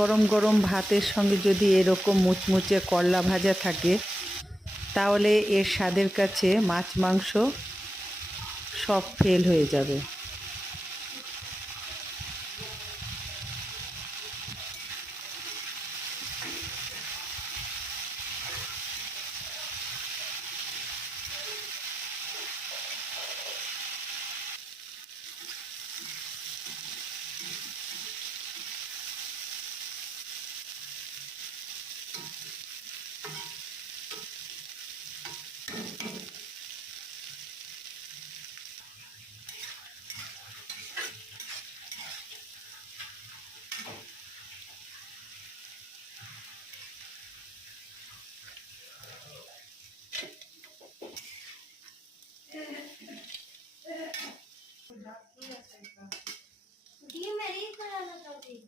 গরম গরম ভাতের সঙ্গে যদি এরকম মুচমুচে করলা ভাজা থাকে, তাহলে এর স্বাদের কাছে মাছ মাংস সব ফেল হয়ে যাবে। ডিম এর ই করে আলাদা দিই।